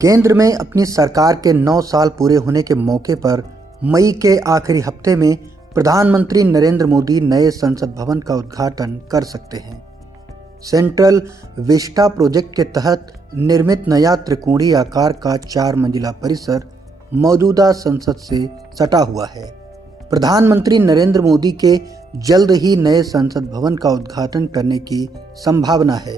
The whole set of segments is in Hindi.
केंद्र में अपनी सरकार के 9 साल पूरे होने के मौके पर मई के आखिरी हफ्ते में प्रधानमंत्री नरेंद्र मोदी नए संसद भवन का उद्घाटन कर सकते हैं। सेंट्रल विस्टा प्रोजेक्ट के तहत निर्मित नया त्रिकोणीय आकार का 4 मंजिला परिसर मौजूदा संसद से सटा हुआ है। प्रधानमंत्री नरेंद्र मोदी के जल्द ही नए संसद भवन का उद्घाटन करने की संभावना है।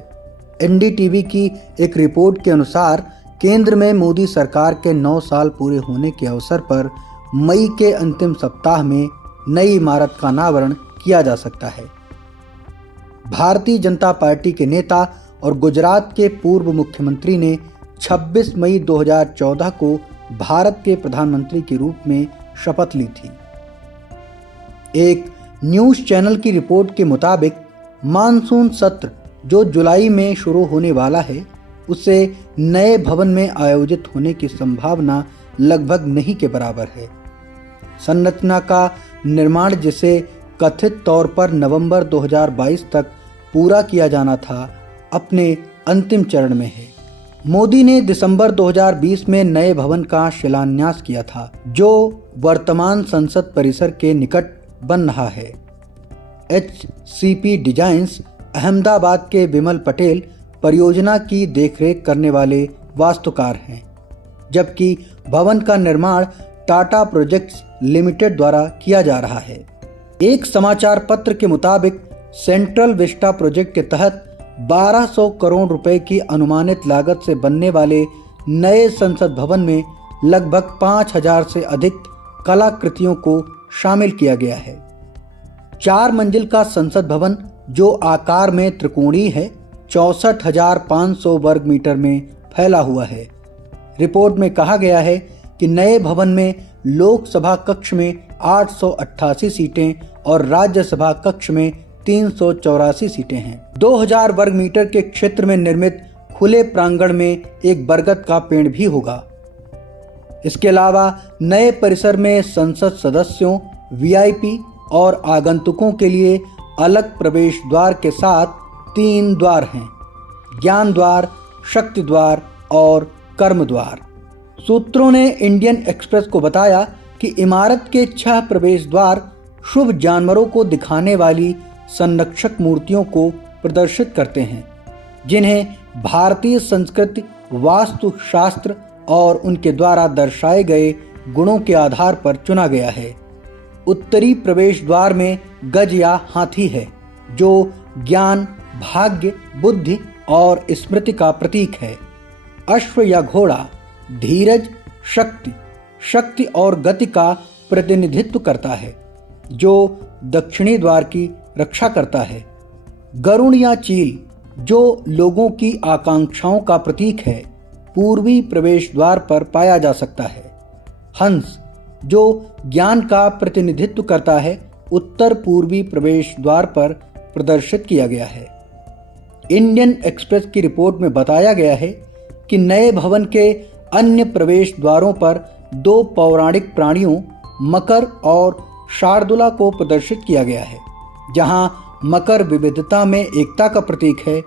एनडीटीवी की एक रिपोर्ट के अनुसार केंद्र में मोदी सरकार के 9 साल पूरे होने के अवसर पर मई के अंतिम सप्ताह में नई इमारत का अनावरण किया जा सकता है। भारतीय जनता पार्टी के नेता और गुजरात के पूर्व मुख्यमंत्री ने 26 मई 2014 को भारत के प्रधानमंत्री के रूप में शपथ ली थी। एक न्यूज़ चैनल की रिपोर्ट के मुताबिक मानसून सत्र जो जुलाई में शुरू होने वाला है, उसे नए भवन में आयोजित होने की संभावना लगभग नहीं के बराबर है। संरचना का निर्माण, जिसे कथित तौर पर नवंबर 2022 तक पूरा किया जाना था, अपने अंतिम चरण में है। मोदी ने दिसंबर 2020 में नए भवन का शिलान्यास किया था, जो वर्तमान संसद परिसर के निकट बन रहा है। HCP डिजाइन्स अहमदाबाद के विमल पटेल परियोजना की देखरेख करने वाले वास्तुकार हैं, जबकि भवन का निर्माण टाटा प्रोजेक्ट्स लिमिटेड द्वारा किया जा रहा है। एक समाचार पत्र के मुताबिक सेंट्रल विस्टा प्रोजेक्ट के तहत 1200 करोड़ रुपए की अनुमानित लागत से बनने वाले नए संसद भवन में लगभग 5000 से अधिक कलाकृतियों को शामिल किया गया है। 4 मंजिल का संसद भवन, जो आकार में त्रिकोणीय है, 64,500 वर्ग मीटर में फैला हुआ है। रिपोर्ट में कहा गया है कि नए भवन में लोकसभा कक्ष में 888 सीटें और राज्यसभा कक्ष में 384 सीटें हैं। 2000 वर्ग मीटर के क्षेत्र में निर्मित खुले प्रांगण में एक बरगद का पेड़ भी होगा। इसके अलावा नए परिसर में संसद सदस्यों, VIP और आगंतुकों के लिए अलग प्रवेश द्वार के साथ 3 द्वार हैं: ज्ञान द्वार, शक्ति द्वार और कर्म द्वार। सूत्रों ने इंडियन एक्सप्रेस को बताया कि इमारत के 6 प्रवेश द्वार शुभ जानवरों को दिखाने वाली संरक्षक मूर्तियों को प्रदर्शित करते हैं, जिन्हें भारतीय संस्कृति, वास्तुशास्त्र और उनके द्वारा दर्शाए गए गुणों के आधार पर चुना गया है। उत्तरी प्रवेश द्वार में गज या हाथी है, जो ज्ञान, भाग्य, बुद्धि और स्मृति का प्रतीक है। अश्व या घोड़ा धीरज, शक्ति और गति का प्रतिनिधित्व करता है, जो दक्षिणी द्वार की रक्षा करता है। गरुड़ या चील, जो लोगों की आकांक्षाओं का प्रतीक है, पूर्वी प्रवेश द्वार पर पाया जा सकता है। हंस, जो ज्ञान का प्रतिनिधित्व करता है, उत्तर पूर्वी प्रवेश द्वार पर प्रदर्शित किया गया है। इंडियन एक्सप्रेस की रिपोर्ट में बताया गया है कि नए भवन के अन्य प्रवेश द्वारों पर 2 पौराणिक प्राणियों मकर और शार्दुला को प्रदर्शित किया गया है। जहां मकर विविधता में एकता का प्रतीक है,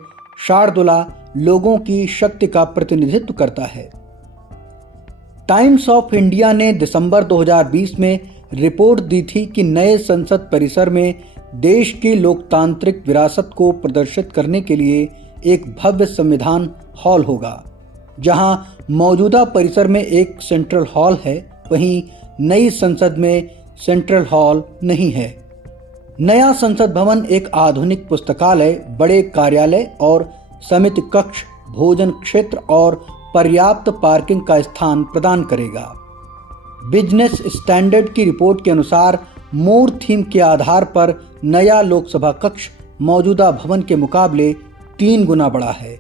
शार्दुला लोगों की शक्ति का प्रतिनिधित्व करता है। टाइम्स ऑफ इंडिया ने दिसंबर 2020 में रिपोर्ट दी थी कि नए संसद परिसर में देश की लोकतांत्रिक विरासत को प्रदर्शित करने के लिए एक भव्य संविधान हॉल होगा। जहां मौजूदा परिसर में एक सेंट्रल हॉल है, वहीं नई संसद में सेंट्रल हॉल नहीं है। नया संसद भवन एक आधुनिक पुस्तकालय, बड़े कार्यालय और समिति कक्ष, भोजन क्षेत्र और पर्याप्त पार्किंग का स्थान प्रदान करेगा। बिजनेस स्टैंडर्ड की रिपोर्ट के अनुसार मोर थीम के आधार पर नया लोकसभा कक्ष मौजूदा भवन के मुकाबले 3 गुना बड़ा है।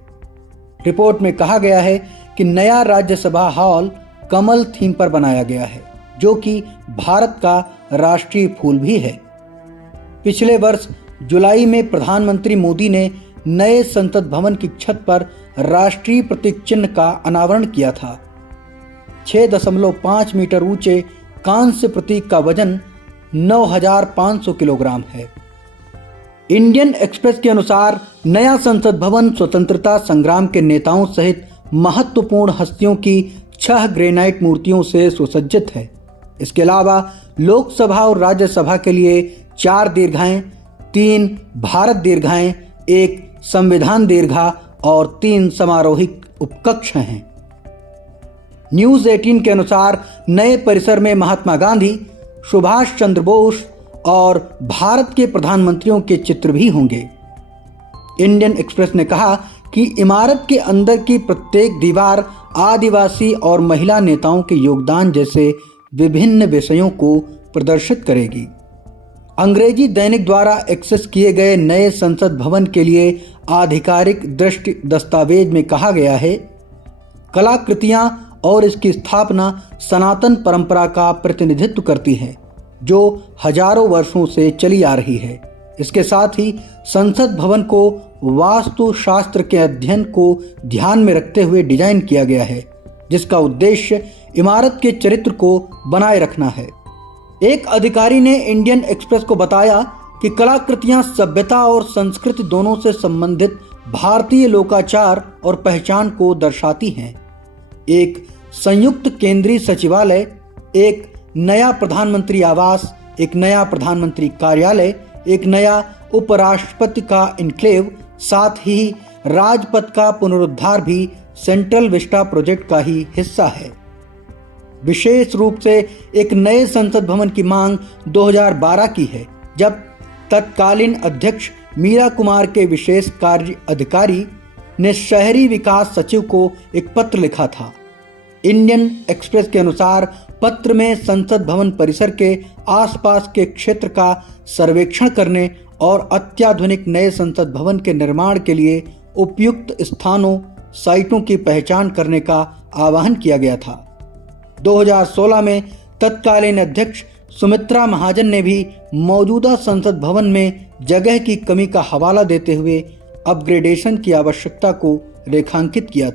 रिपोर्ट में कहा गया है कि नया राज्यसभा हॉल कमल थीम पर बनाया गया है, जो कि भारत का राष्ट्रीय फूल भी है। पिछले वर्ष जुलाई में प्रधानमंत्री मोदी ने नए संसद भवन की छत पर राष्ट्रीय प्रतीक चिन्ह का अनावरण किया था। 6.5 मीटर ऊंचे कांस्य प्रतीक का वजन 9,500 किलोग्राम है। इंडियन एक्सप्रेस के अनुसार नया संसद भवन स्वतंत्रता संग्राम के नेताओं सहित महत्वपूर्ण हस्तियों की 6 ग्रेनाइट मूर्तियों से सुसज्जित है। इसके अलावा लोकसभा और राज्यसभा के लिए 4 दीर्घाएं, 3 भारत दीर्घाएं, 1 संविधान दीर्घा और 3 समारोहिक उपकक्ष हैं। न्यूज 18 के अनुसार नए परिसर में महात्मा गांधी, सुभाष चंद्र बोस और भारत के प्रधानमंत्रियों के चित्र भी होंगे। इंडियन एक्सप्रेस ने कहा कि इमारत के अंदर की प्रत्येक दीवार आदिवासी और महिला नेताओं के योगदान जैसे विभिन्न विषयों को प्रदर्शित करेगी। अंग्रेजी दैनिक द्वारा एक्सेस किए गए नए संसद भवन के लिए आधिकारिक दृष्टि दस्तावेज में कहा गया है, कलाकृतियां और इसकी स्थापना सनातन परंपरा का प्रतिनिधित्व करती है जो हजारों वर्षों से चली आ रही है। इसके साथ ही संसद भवन को वास्तुशास्त्र के अध्ययन को ध्यान में रखते हुए डिजाइन किया गया है, जिसका उद्देश्य इमारत के चरित्र को बनाए रखना है। एक अधिकारी ने इंडियन एक्सप्रेस को बताया कि कलाकृतियां सभ्यता और संस्कृति दोनों से संबंधित भारतीय लोकाचार और पहचान को दर्शाती हैं। एक संयुक्त केंद्रीय सचिवालय, एक नया प्रधानमंत्री आवास, एक नया प्रधानमंत्री कार्यालय, एक नया उपराष्ट्रपति का इनक्लेव, साथ ही राजपथ का पुनरुद्धार भी सेंट्रल विस्टा प्रोजेक्ट का ही हिस्सा है। विशेष रूप से एक नए संसद भवन की मांग 2012 की है, जब तत्कालीन अध्यक्ष मीरा कुमार के विशेष कार्य अधिकारी ने शहरी विकास सचिव को एक पत्र लिखा था। इंडियन एक्सप्रेस के अनुसार पत्र में संसद भवन परिसर के आसपास के क्षेत्र का सर्वेक्षण करने और अत्याधुनिक नए संसद भवन के निर्माण के लिए उपयुक्त स्थानों, साइटों की पहचान करने का आह्वान किया गया था। 2016 में तत्कालीन अध्यक्ष सुमित्रा महाजन ने भी मौजूदा संसद भवन में जगह की कमी का हवाला देते हुए अपग्रेडेशन की आवश्यकता को रेखांकित किया था।